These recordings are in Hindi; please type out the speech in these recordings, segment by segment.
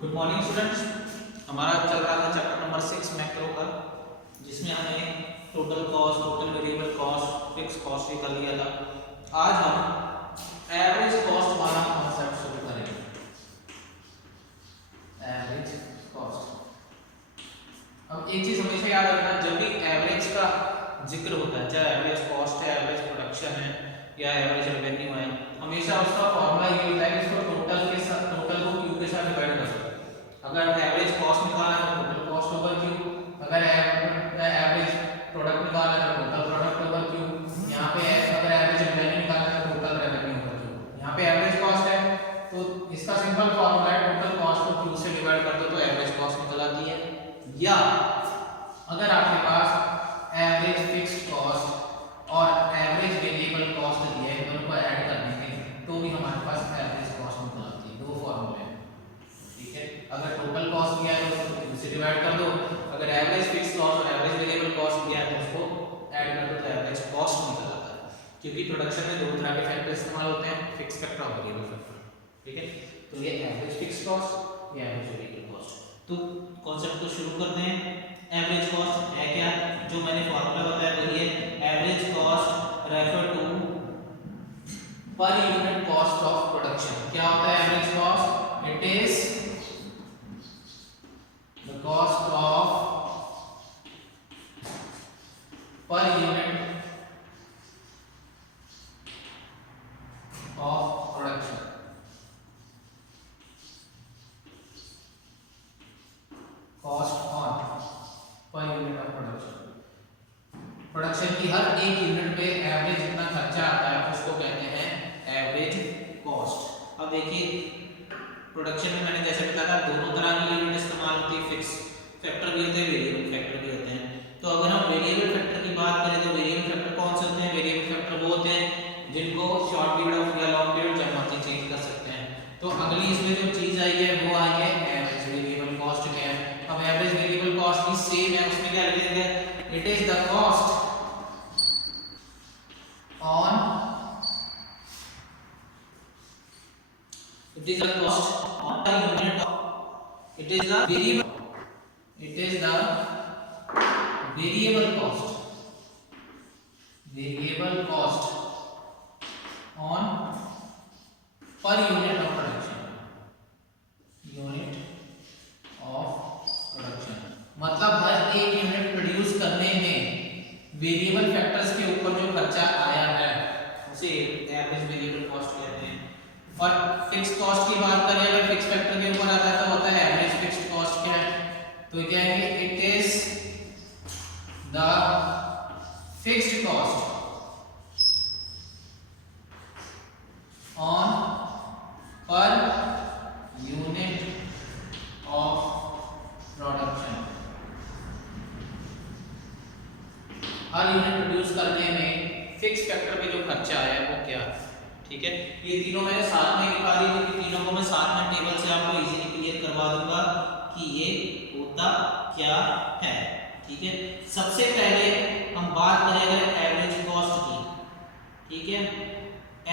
Good morning students. हमारा चल रहा था चैप्टर नंबर 6 मैक्रो का, जिसमें हमने total cost, total variable cost, fix cost ये कर लिया था। आज हम एवरेज कॉस्ट वाला कॉन्सेप्ट शुरू करेंगे। Average cost. अब एक चीज हमेशा याद रखना, जब भी एवरेज का जिक्र होता है, चाहे एवरेज कॉस्ट है, एवरेज प्रोडक्शन है या एवरेज रेवेन्यू है, हमेशा उसका फॉर्मूला ये होता है कि इसको टोटल के साथ, टोटल को क्यू के साथ डिवाइड कर दो। अगर एवरेज कॉस्ट निकालना है तो टोटल कॉस्ट ओवर क्यू, अगर एवरेज प्रोडक्ट निकालना है तो टोटल प्रोडक्ट ओवर क्यू। यहाँ पे अगर एवरेज रेवेन्यू निकालना है तो टोटल रेवेन्यू ओवर क्यू। यहाँ पे एवरेज कॉस्ट है तो इसका सिंपल फॉर्मूला है टोटल कॉस्ट को क्यू से डिवाइड कर दो तो एवरेज कॉस्ट निकल आती है। या अगर आपके पास एवरेज फिक्स्ड कॉस्ट और एवरेज वेरिएबल कॉस्ट दिए हैं, दोनों को ऐड करने के तो भी हमारे पास एवरेज कॉस्ट निकल आती है। दो फॉर्मूले हैं, ठीक है। अगर टोटल कॉस्ट दिया है तो उसको क्यू से डिवाइड कर दो, अगर एवरेज फिक्स्ड कॉस्ट और एवरेज वेरिएबल कॉस्ट दिया है तो उसको ऐड कर दो तो एवरेज कॉस्ट निकल आता है। क्योंकि प्रोडक्शन में दो तरह के फैक्टर इस्तेमाल होते हैं, फिक्स्ड फैक्टर और वेरिएबल फैक्टर, ठीक है। तो ये एवरेज फिक्स्ड कॉस्ट, ये एवरेज वेरिएबल कॉस्ट। तो कॉन्सेप्ट को शुरू करते हैं। एवरेज कॉस्ट है क्या? जो मैंने फॉर्मूला बताया वही है। Average cost refer to per unit cost of production. क्या होता है average cost? It is the cost of per unit of production. Cost on per unit of production. Production की हर एक यूनिट पे एवरेज जितना खर्चा आता है उसको कहते हैं एवरेज कॉस्ट। अब देखिए प्रोडक्शन में मैंने जैसे बताया था दोनों तरह की यूनिट इस्तेमाल होती है, फिक्स फैक्टर भी होते हैं, वेरिएबल फैक्टर भी होते हैं। तो अगर हम वेरिएबल फैक्टर की बात करें तो वेरिएबल फैक्टर कौन से होते हैं? वेरिएबल फैक्टर वो होते हैं जिनको शॉर्ट पीरियड ऑफ या लॉन्ग पीरियड जब मर्जी चेंज कर सकते हैं। तो अगली इसमें जो चीज आई है वो आई है एवरेज वेरिएबल कॉस्ट। क्या है? अब एवरेज वेरिएबल कॉस्ट भी सेम है, उसमें क्या लिखेंगे? It is the cost on it is the cost on the unit of it is the variable it is the variable cost on per unit of production मतलब हर एक यूनिट प्रोड्यूस करने में वेरिएबल फैक्टर्स के ऊपर जो खर्चा आया है उसे एवरेज वेरिएबल कॉस्ट कहते हैं। और फिक्स कॉस्ट की बात करें, अगर फिक्स फैक्टर के ऊपर आता है तो होता है एवरेज फिक्स्ड कॉस्ट। क्या है? तो क्या है? It is the fixed cost on per unit of production. Her unit produce करने में फिक्स फैक्टर पे जो खर्चा आया वो क्या, ठीक है। ये तीनों मैंने साथ में लिखा दी क्योंकि तीनों को मैं साथ में टेबल से आपको इजीली क्लियर करवा दूंगा कि ये होता क्या है, ठीक है। सबसे पहले हम बात करें अगर एवरेज कॉस्ट की, ठीक है।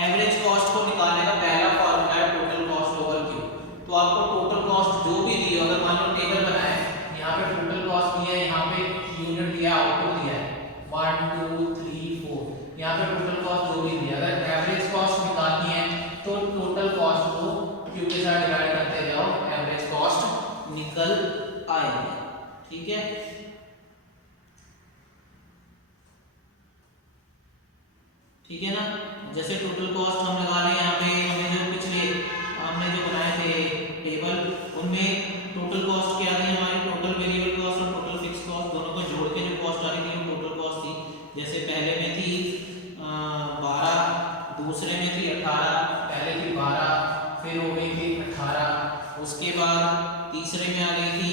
एवरेज कॉस्ट को निकालने का पहला फॉर्मूला है टोटल कॉस्ट ओवर क्यू। तो आपको टोटल कॉस्ट जो भी दी, अगर मान लो टेबल बनाए, यहाँ पे टोटल कॉस्ट दिया है, यहाँ पे यूनिट दिया, आउटपुट दिया है 1 2 3 4, यहाँ पे टोटल कॉस्ट जो भी दिया, अगर एवरेज कॉस्ट निकालनी है तो टोटल कॉस्ट को क्यू के साथ डिवाइड करते जाओ, एवरेज कॉस्ट निकल आएगी, ठीक है। ठीक है ना? जैसे टोटल कॉस्ट हम लगा रहे हैं यहाँ पे, हमें जो पिछले हमने जो बनाए थे टेबल उनमें टोटल कॉस्ट क्या थी हमारी? टोटल वेरिएबल कॉस्ट और टोटल फिक्स कॉस्ट दोनों को जोड़ के जो कॉस्ट आ रही थी वो टोटल कॉस्ट थी। जैसे पहले में थी 12, दूसरे में थी 18, पहले थी 12, फिर हो गई थी 18, उसके बाद तीसरे में आ गई थी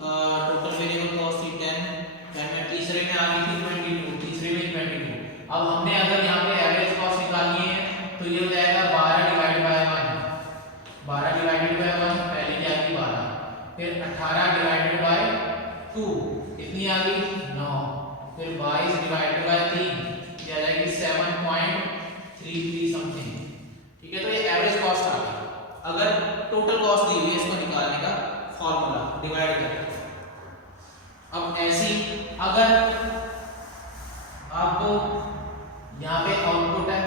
टोटल वेरिएबल कॉस्ट थी 10, में तीसरे में आ गई थी 22, तीसरे में 22। अब हमने अगर यहाँ पे एवरेज कॉस्ट निकालनी है तो ये हो जाएगा 12 डिवाइड बाय 1, 12 डिवाइडेड बाय 1 पहले की आ गई 12, फिर 18 डिवाइडेड बाय 2 कितनी आ गई 9, फिर 22 डिवाइडेड बाय 3 ये आ जाएगी 7.33 समथिंग, ठीक है। तो ये एवरेज कॉस्ट आ गई। अगर टोटल कॉस्ट दी हुई है, इसको निकालने का फॉर्मूला डिवाइड करके। अब ऐसी अगर आपको यहाँ पे आउटपुट है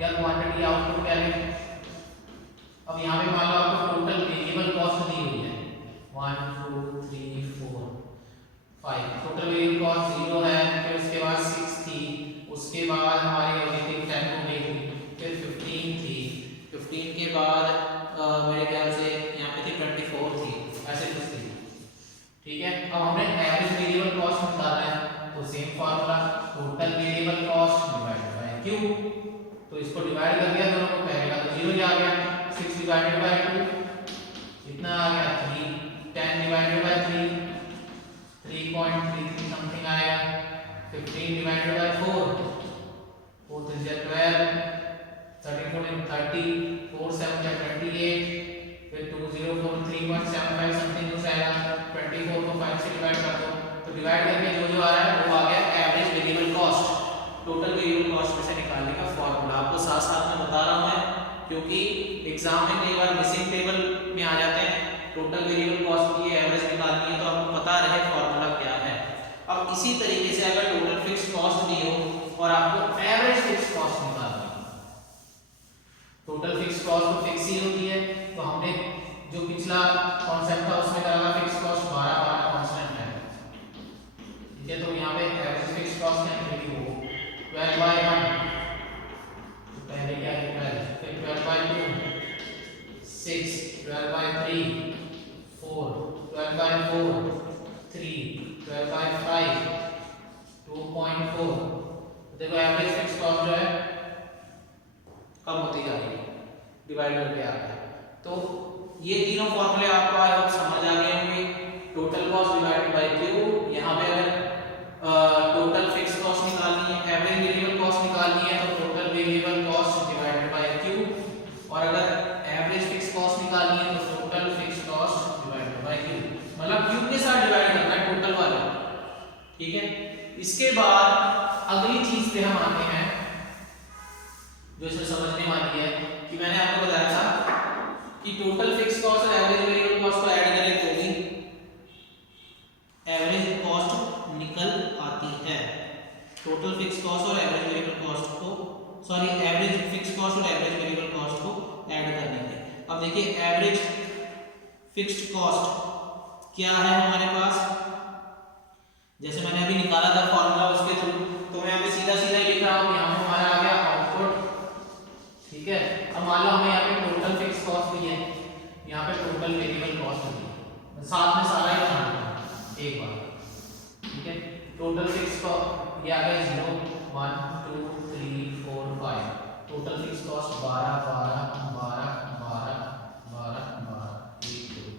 या क्वांटिटी आउटपुट क्या है, अब यहाँ पे मान लो आपको टोटल वेरिएबल कॉस्ट दी हुई है 1 2 3 4 5, टोटल वेरिएबल कॉस्ट 0 है, फिर उसके बाद 6 थी, उसके बाद हमारी एवरीथिंग 10 हो गई थी, फिर 15 थी, 15 के बाद मेरे ख्याल से यहाँ पे थी 24 थी, ऐसे कुछ थी, ठीक है। अब हमने एवरेज वेरिएबल कॉस्ट निकालना है, तो same formula total variable cost divided by Q, तो इसको डिवाइड कर दिया दोनों को, पहले का तो 0 ही आ गया, 6 डिवाइडेड बाय 2 कितना आ गया 3, 10 डिवाइडेड बाय 3 3.33 समथिंग आएगा, 15 डिवाइडेड बाय 4 4 3 जा 12, 13 4 30, 4 7 जा 28, फिर 2043 3.75 समथिंग कुछ आएगा, 24 को 5 से डिवाइड कर दो, तो डिवाइड करके जो जो आ रहा है वो आ गया average variable cost, total variable cost में से निकालने का फॉर्मूला। आपको साथ साथ में बता रहा हूं मैं, क्योंकि एग्जाम में कई बार मिसिंग टेबल में आ जाते हैं, टोटल वेरिएबल कॉस्ट की एवरेज निकालनी है तो आपको पता रहे फॉर्मूला क्या है। अब इसी तरीके से अगर टोटल फिक्स्ड कॉस्ट दी हो और आपको एवरेज फिक्स्ड कॉस्ट निकालनी है, टोटल फिक्स्ड कॉस्ट तो फिक्स ही होती है, तो हमने जो पिछला कॉन्सेप्ट था उसमें डाला फिक्स्ड कॉस्ट 12 कांस्टेंट है, ठीक है। तो यहाँ पे एवरेज फिक्स्ड कॉस्ट क्या निकलेगी वो 12 बाय 1, तो पहले क्या है 12, फिर 12 बाय 2 6, 12 बाय 3 4, 12 बाय 4 3, 12 बाय 5 2.4, देखो एवरेज फिक्स्ड कॉस्ट जो है कम होती जा रही है, डिवाइड करके आ रहा है। तो ये तीनों फॉर्मूले आपको आए होंगे, समझ आ गए होंगे, total cost divided by Q, यहाँ पे अगर टोटल फिक्स्ड कॉस्ट निकालनी है, एवरेज वेरिएबल कॉस्ट निकालनी है तो total variable cost divided by Q, और अगर एवरेज फिक्स्ड कॉस्ट निकालनी है तो total fixed cost divided by Q, मतलब क्यू के साथ डिवाइड करना है टोटल वाला, ठीक है। इसके बाद अगली चीज पे हम आते हैं जो इसमें समझने वाली है, कि मैंने आपको बताया था कि टोटल फिक्स्ड कॉस्ट और एवरेज वेरिएबल कॉस्ट को ऐड करें तो भी एवरेज कॉस्ट निकल आती है। टोटल फिक्स्ड कॉस्ट और एवरेज वेरिएबल कॉस्ट को, सॉरी एवरेज फिक्स्ड कॉस्ट और एवरेज वेरिएबल कॉस्ट को ऐड करने थे। अब देखिए एवरेज फिक्स्ड कॉस्ट क्या है हमारे पास, जैसे मैंने अभी निकाला था फॉर्मूला उसके थ्रू, तो मैं यहाँ पे सीधा सीधा लिख रहा हूँ, यहाँ पे हमारा आ गया आउटपुट, ठीक है। अब मान लो हमें यहाँ पे टोटल फिक्स्ड कॉस्ट भी है, यहाँ पे टोटल वेरिएबल कॉस्ट भी है, साथ में सारा ही बनाना है एक बार, ठीक है। टोटल फिक्स्ड कॉस्ट ये आ गया 0 1 2 3 4 5, total fixed cost 12 12 12 12 12 12 1 2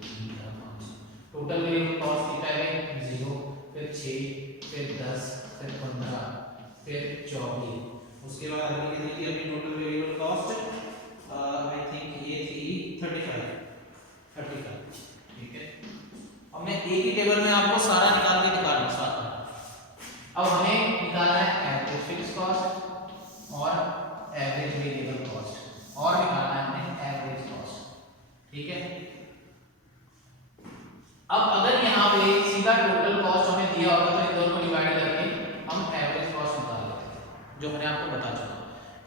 3 4 5, total variable cost की पहले 0, फिर 6, फिर 10, फिर 15, फिर 24, उसके बाद हमने कितनी थी अपनी total variable cost, I think ये थी 35, ठीक है। हमने एक ही टेबल में आपको सारा निकाल के दिखाना साथ में। अब हमें निकालना है एवरेज फिक्स्ड कॉस्ट और एवरेज वेरिएबल कॉस्ट, और निकालना है हमें एवरेज कॉस्ट, ठीक है। अब अगर यहाँ पे सीधा टोटल कॉस्ट हमें दिया होगा तो इन दोनों को डिवाइड करके हम एवरेज कॉस्ट निकाल लेते हैं, जो मैंने आपको बता चुका।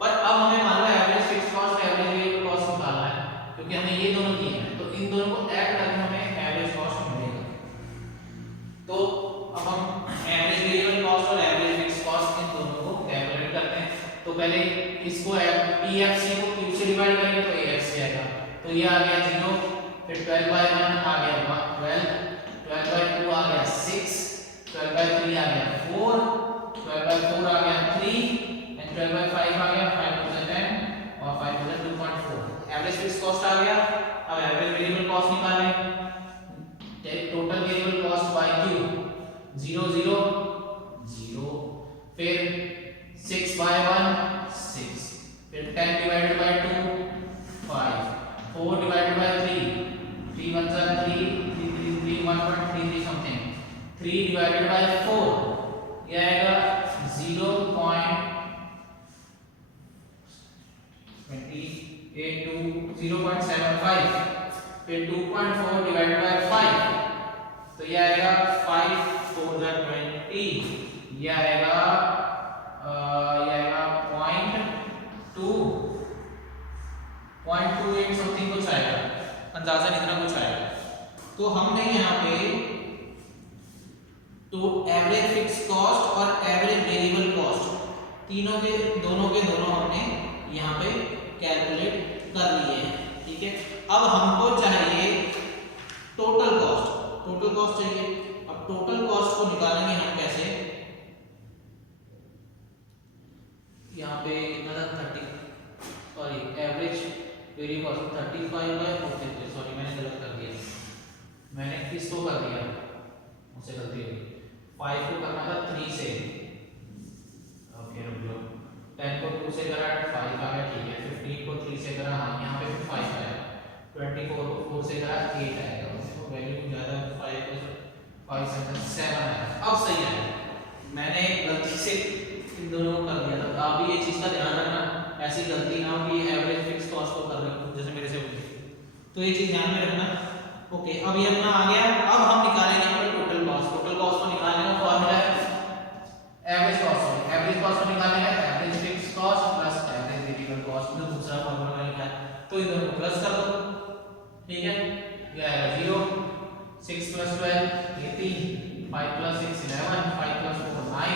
पर अब हमें मान लो average fixed cost average variable cost निकालना है, क्योंकि हमें ये दोनों दिए हैं, तो इन दोनों को ऐड करके हमें एवरेज कॉस्ट मिलेगा। तो अब हम एवरेज वेरिएबल कॉस्ट और एवरेज फिक्स्ड कॉस्ट इन दोनों को कैलकुलेट करते हैं। तो पहले इसको पीएफसी को क्यू से डिवाइड करेंगे तो एएफसी आएगा, तो ये आ गया 0, फिर 12 बाय 1 आ गया 12, 12 बाय 2 आ गया 6, 12 बाय 3 आ गया 4, 12 बाय 4 आ गया 3, एंड 12 बाय 5 आ गया 5 to the 10 और 5 to the 2.4। Average fixed cost आ गया। अब एवरेज वेरिएबल कॉस्ट निकालें, take total variable cost by Q 0 0 0, फिर 6 बाय 1 6, फिर 10 डिवाइडेड बाय 2 5, 4 डिवाइडेड बाय 3 3 1 जा 3 3 3 3 1.33 समथिंग, 3 डिवाइडेड बाय 4 ये आएगा 0.28 to 0.75, फिर 2.4 डिवाइडेड बाय 5, तो ये आएगा 5 4 20, ये आएगा 0.28 समथिंग कुछ आएगा, अंदाजन इतना कुछ आएगा। तो हमने यहाँ पे तो एवरेज फिक्स कॉस्ट और एवरेज वेरिएबल कॉस्ट दोनों के दोनों हमने यहाँ पे कैलकुलेट कर लिए हैं, ठीक है। अब हमको चाहिए टोटल कॉस्ट चाहिए। अब टोटल कॉस्ट को निकालेंगे हम कैसे, यहाँ पे कितना था 30, सॉरी एवरेज वेरिएबल कॉस्ट 35 है, ओके सॉरी मैंने गलत कर दिया, मैंने किसको कर दिया, मुझसे गलती हो गई, 5 को करना था 3 से, ओके रुक जाओ, 10 को 2 से करा 5 आ गया, ठीक है, 15 को 3 से करा, हाँ यहाँ पे भी 5 आया, 24 को 4 से करा 8 आएगा, उसको वैल्यू ज़्यादा 5 7 आया, अब सही आया। मैंने गलती से इन दोनों को कर दिया था, आप भी ये चीज़ का ध्यान रखना, ऐसी गलती ना हो कि एवरेज फिक्स कॉस्ट को कर रहे हो जैसे मेरे से हुई, तो ये चीज़ ध्यान में रखना। ओके अब ये अपना आ गया। अब हम निकालेंगे टोटल कॉस्ट को निकालने का फॉर्मूला है एवरेज कॉस्ट को निकालेंगे average fix cost plus average variable cost, में दूसरा फॉर्मूला निकाला, तो इन दोनों को प्लस कर दो, ठीक है, ये आएगा 0, 6 + 12 18, 5 + 6 11, 5 + 4 9,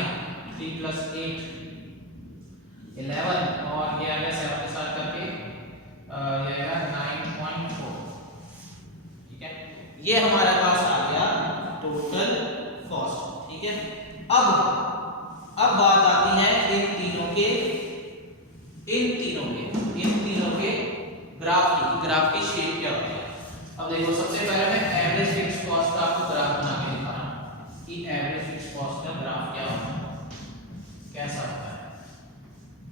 3 + 8 11, और ये आएगा 7 के साथ करके ये आएगा 9.4, ठीक है। ये हमारे पास आ गया टोटल कॉस्ट, ठीक है। अब बात आती है इन तीनों के ग्राफ की शेप क्या होती है। अब देखो सबसे पहले मैं एवरेज फिक्स कॉस्ट का आपको ग्राफ बना के दिखा रहा हूं कि एवरेज फिक्स कॉस्ट का ग्राफ क्या होता है, कैसा होता है,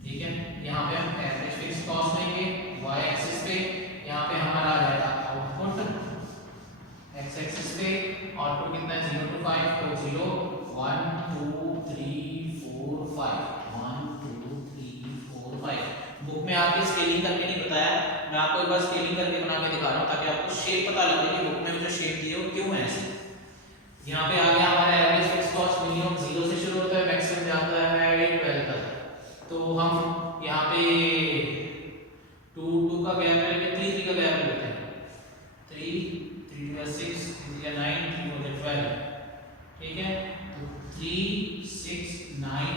ठीक है। यहाँ पे हम एवरेज फिक्स कॉस्ट लेंगे y एक्सिस पे, यहाँ पे हमारा आ जाएगा आउटपुट, x एक्सिस पे आउटपुट कितना है 0 to 5, तो 0 1 2 3 4 5 1 2 3 4 5। बुक में आपकी स्केलिंग करके नहीं बताया, मैं आपको एक बार स्केलिंग करके बना के दिखा रहा हूँ ताकि आपको शेप पता लगे कि बुक में जो शेप दी है वो क्यों है ऐसे। यहाँ पे आ गया हमारा एवरेज फिक्स कॉस्ट, मिनिमम 0 से शुरू होता है, मैक्सिमम जाता है 12 तक, तो हम यहाँ पे 2 का गैप लेके 3 का गैप लेते हैं, 3 6 9 12, ठीक है, तो 3 6 9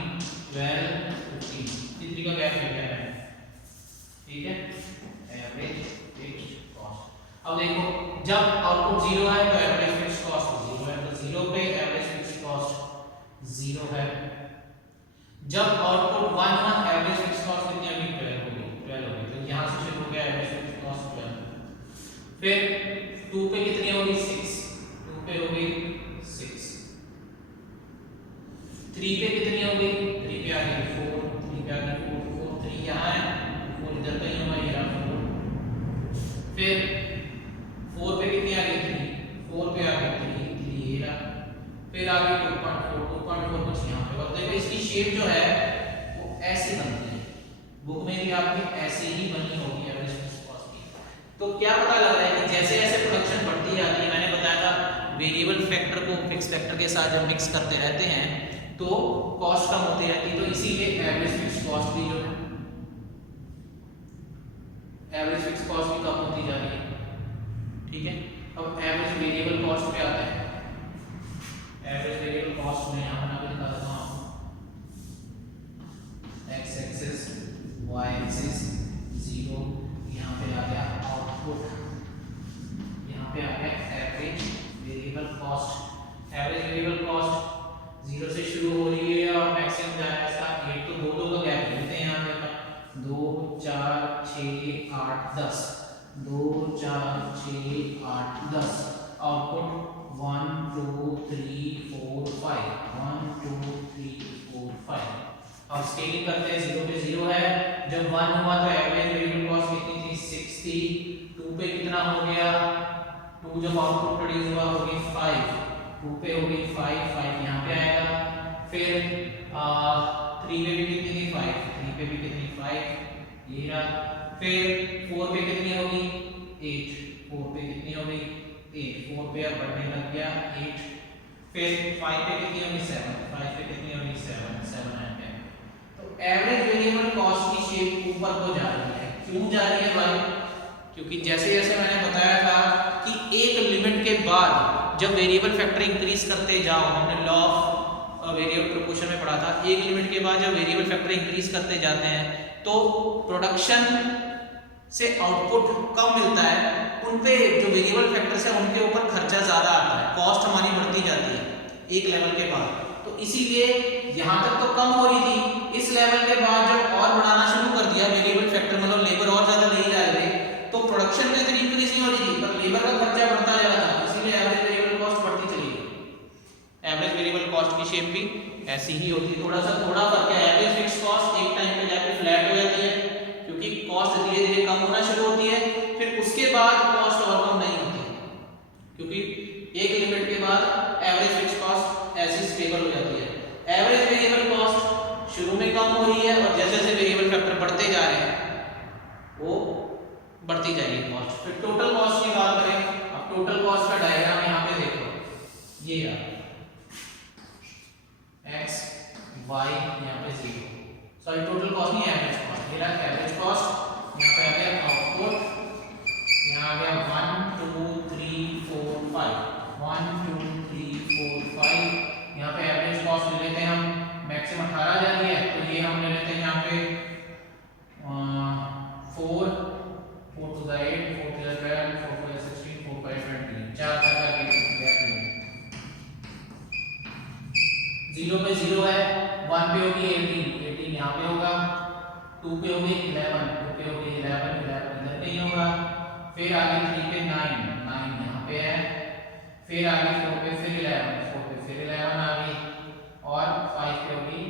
12 15, 3 का गैप लेते हैं, ठीक है, एवरेज फिक्स्ड कॉस्ट। अब देखो जब आउटपुट 0 है तो एवरेज फिक्स्ड कॉस्ट 0 है, तो 0 पे एवरेज फिक्स्ड कॉस्ट 0 है। जब आउटपुट 1 हुआ एवरेज फिक्स्ड कॉस्ट कितनी होगी 12 होगी, तो यहां से शुरू हो गया एवरेज फिक्स्ड कॉस्ट 12। फिर 2 पे कितनी होगी 6, 2 पे होगी 6, 3 पे कितनी होगी 3 पे आ गई 4, 3 पे आ गई 4 3 यहां है, 4 इधर कहीं होगा, ये रहा 4। फिर 4 पे कितनी आ गई 3, 4 पे आ गई 3 ये रहा। फिर आ गई 2.4 कुछ यहाँ पे, और देखो इसकी शेप जो है वो ऐसी बनती है, बुक में भी आपकी ऐसे ही बनी होगी एवरेज फिक्स्ड कॉस्ट की। तो क्या पता लग रहा है कि जैसे जैसे प्रोडक्शन बढ़ती जाती है, मैंने बताया था वेरिएबल फैक्टर को फिक्स फैक्टर के साथ जब मिक्स करते रहते हैं तो कॉस्ट कम होती रहती है, तो इसीलिए एवरेज फिक्स्ड कॉस्ट भी जो है एवरेज फिक्स्ड कॉस्ट भी कम होती जा रही है, ठीक है। अब एवरेज वेरिएबल कॉस्ट पे आते हैं। एवरेज वेरिएबल कॉस्ट में यहाँ बना के दिखा देता हूँ आपको, x एक्सिस y एक्सिस 0, यहाँ पे आ गया आउटपुट, यहाँ पे आ गया average variable cost. Average variable cost 0 से शुरू हो रही है और मैक्सिमम जाएगा इसका 8, तो 2 का गैप लेते हैं यहाँ पे 2 4 6 8 10, 2 4 6 8 10, आउटपुट 1 2 3 4 5 1 2 3 4 5। अब स्केलिंग करते हैं, 0 पे 0 है, जब 1 हुआ तो एवरेज वेरिएबल कॉस्ट कितनी थी 6 थी, 2 पे कितना हो गया 2, जब आउटपुट प्रोड्यूस हुआ होगी 5, 2 पे होगी 5 यहाँ पे आएगा। फिर 3 पे भी कितनी थी 5, 3 पे भी कितनी 5 ये रहा। फिर 4 पे कितनी होगी 8, 4 पे कितनी 4 पे अब बढ़ने लग गया 8, फिर 5 पे कितनी होगी 7, 5 पे कितनी होगी 7, 7 एंड 10। तो एवरेज वेरिएबल कॉस्ट की शेप ऊपर को जा रही है। क्यों जा रही है भाई? क्योंकि जैसे जैसे मैंने बताया था कि एक लिमिट के बाद जब वेरिएबल फैक्टर इंक्रीज करते जाओ, हमने लॉ ऑफ वेरिएबल प्रोपोर्शन में पढ़ा था, एक लिमिट के बाद जब वेरिएबल फैक्टर इंक्रीज करते जाते हैं तो प्रोडक्शन से आउटपुट कम मिलता है, उन पे जो वेरिएबल फैक्टर्स है उनके ऊपर खर्चा ज़्यादा आता है, कॉस्ट हमारी बढ़ती जाती है एक लेवल के बाद। तो इसीलिए यहाँ तक तो कम हो रही थी, इस लेवल के बाद जब और बढ़ाना शुरू कर दिया वेरिएबल फैक्टर, मतलब लेबर और ज़्यादा ले जा रहे थे, तो प्रोडक्शन में इतनी इंक्रीज नहीं हो रही थी पर लेबर का खर्चा बढ़ता जा रहा था, इसीलिए एवरेज वेरिएबल कॉस्ट बढ़ती चली गई। एवरेज वेरिएबल कॉस्ट की शेप भी ऐसी ही होती है, थोड़ा फर्क है। एवरेज फिक्स कॉस्ट एक टाइम पे जाके फ्लैट हो जाती है क्योंकि कॉस्ट धीरे धीरे कम होना शुरू होती है, फिर उसके बाद कॉस्ट और कम नहीं होती क्योंकि एक लिमिट के बाद एवरेज फिक्स कॉस्ट ऐसी स्टेबल हो जाती है। एवरेज वेरिएबल कॉस्ट शुरू में कम हो रही है और जैसे जैसे वेरिएबल फैक्टर बढ़ते जा रहे हैं वो बढ़ती जाएगी कॉस्ट। फिर टोटल कॉस्ट की बात करें, अब टोटल कॉस्ट का डायग्राम यहाँ पे देखो, ये x y यहाँ पे 0, सॉरी टोटल कॉस्ट नहीं एवरेज कॉस्ट, मेरा एवरेज कॉस्ट यहाँ पे आ गया आउटपुट, यहाँ आ गया 1 2 3 4 5, 1 2 3 4 5, यहाँ पे एवरेज कॉस्ट ले लेते हैं हम, मैक्सिमम 18,000 ही है तो ये हम ले लेते हैं यहाँ पे 4 4 to the 8, 4 to the 12, 4 to the 16, 4 5 20, 4 का गैप 0 पे 0 है, 1 पे होगी 18, 18 यहाँ पे होगा, 2 पे होगी 11, 2 पे होगी 11, 11 इधर पे ही होगा, फिर आगे 3 पे 9, 9 यहाँ पे है, फिर आगे 4 पे फिर 11, 4 पे फिर 11 आ गई और 5 पे होगी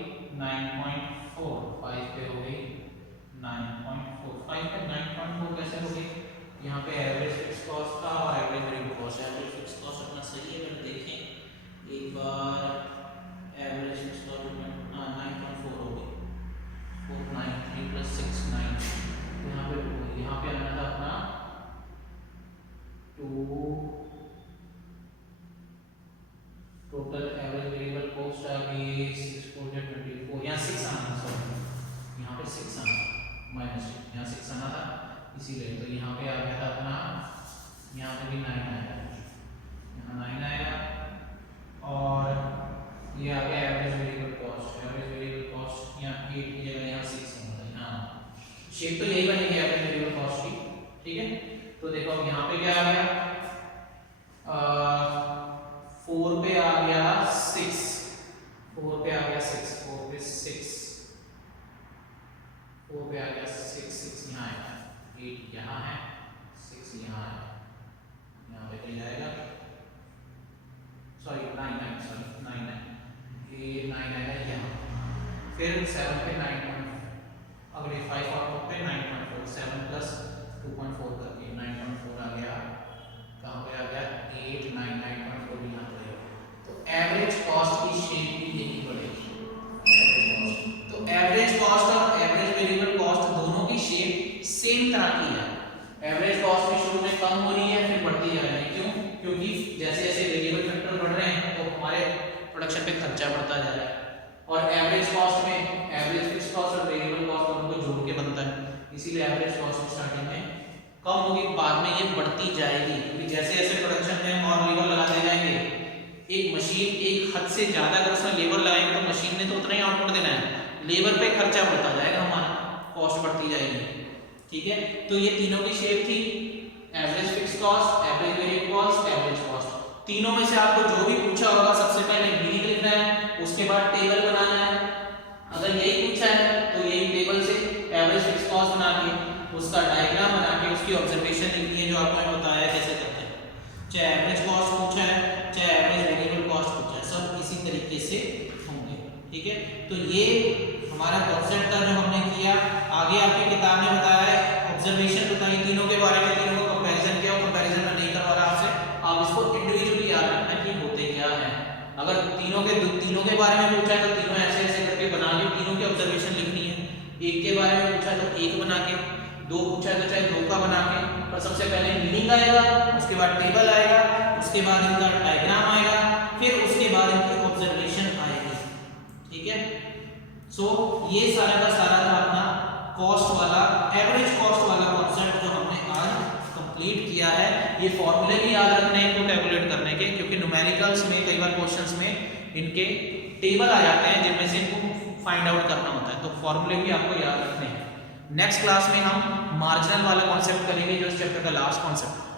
9.4, 5 पे होगी 9.4, 5 पे 9.4 कैसे होगी? यहाँ पे एवरेज फिक्स कॉस्ट का और average variable cost, average fix cost अपना सही है, मैंने देखें एक बार, एवरेज फिक्स कॉस्ट 9.4 होगी, 4 9 3 + 6 9, यहाँ पे आना था अपना 2, टोटल एवरेज वेरिएबल कॉस्ट आ गई 6 4 24, यहाँ 6 आना था, सॉरी यहाँ पे 6 आना था माइनस, यहाँ 6 आना था इसीलिए, तो यहाँ पे आ गया था अपना, यहाँ पे भी 9 आया, यहाँ 9 आया और ये आ गया average variable cost, average variable cost यहाँ 8 की जगह यहाँ 6 होगा, यहाँ शेप तो यही बनेगी एवरेज वेरिएबल कॉस्ट की, ठीक है। तो देखो अब यहाँ पे क्या आ गया, 4 पे आ गया 6, 4 पे आ गया 6, 4 पे 6, 4 पे आ गया 6, 6 यहाँ आएगा, 8 यहाँ है, 6 यहाँ है, यहाँ पे कहीं जाएगा, सॉरी 9 9, सॉरी 9 9, ये 9 आएगा यहाँ, फिर 7 पे 9, अगले 5 आउटपुट पे 9.4, 7 + 2.4 करके 9.4 आ गया, कहाँ पे आ गया 8 9 9.4 भी यहाँ पे, तो एवरेज कॉस्ट की शेप भी यही बढ़ेगी, एवरेज कॉस्ट। तो एवरेज कॉस्ट और एवरेज वेरिएबल कॉस्ट दोनों की शेप सेम तरह की है, एवरेज कॉस्ट भी शुरू में कम हो रही है फिर बढ़ती जा रही है, क्यों? क्योंकि जैसे जैसे वेरिएबल फैक्टर बढ़ रहे हैं तो हमारे प्रोडक्शन पे खर्चा बढ़ता जा रहा है, और एवरेज कॉस्ट में एवरेज फिक्स कॉस्ट और वेरिएबल कॉस्ट दोनों को जोड़ के बनता है, इसीलिए एवरेज कॉस्ट स्टार्टिंग में कम होगी, बाद में ये बढ़ती जाएगी क्योंकि जैसे जैसे प्रोडक्शन में और लेबर लगाते जाएंगे, एक मशीन एक हद से ज्यादा अगर उसमें लेबर लगाएंगे तो मशीन ने तो उतना ही आउटपुट देना है, लेबर पे खर्चा बढ़ता जाएगा, हमारा कॉस्ट बढ़ती जाएगी, ठीक है। तो ये तीनों की शेप थी, average fix cost, average variable cost, average cost. तीनों में से आपको जो भी पूछा होगा सबसे पहले मीनिंग लिखना है, उसके बाद टेबल बनाना है, अगर यही पूछा है तो यही टेबल से एवरेज फिक्स कॉस्ट बना के उसका डायग्राम बना के उसकी ऑब्जर्वेशन लिखनी है जो आपको मैंने बताया कैसे करते हैं, चाहे एवरेज कॉस्ट पूछा है चाहे एवरेज वेरिएबल कॉस्ट पूछा है, सब इसी तरीके से होंगे, ठीक है। तो ये हमारा कॉन्सेप्ट था जो हमने किया, आगे आपकी किताब में बताया है, ऑब्जर्वेशन बताई तीनों के बारे में, तीनों का कंपैरिजन किया, कंपैरिजन में नहीं करवा रहा आपसे, आप इसको इंडिविजुअली याद रखना कि होते क्या है, अगर तीनों के बारे में पूछा है तो तीनों ऐसे ऐसे करके बना के तीनों की ऑब्जर्वेशन लिखनी है, एक के बारे में पूछा है तो एक बना के, दो पूछा है तो चाहे दो का बना के, पर सबसे पहले मीनिंग आएगा, उसके बाद टेबल आएगा, उसके उसके बाद इनका डायग्राम आएगा, फिर उसके बाद इनकी ऑब्जर्वेशन आएगी। ठीक है, सो ये सारा का सारा था अपना कॉस्ट वाला, एवरेज कॉस्ट वाला कॉन्सेप्ट जो हमने आज कंप्लीट किया है। ये फॉर्मूले भी याद रखने हैं इनको कैलकुलेट करने के, क्योंकि न्यूमेरिकल्स में कई बार क्वेश्चंस में इनके टेबल आ जाते हैं जिनमें से इनको फाइंड आउट करना होता है, तो फॉर्मूले भी आपको याद रखने हैं। नेक्स्ट क्लास में हम मार्जिनल वाला कॉन्सेप्ट करेंगे जो इस चैप्टर का लास्ट कॉन्सेप्ट है।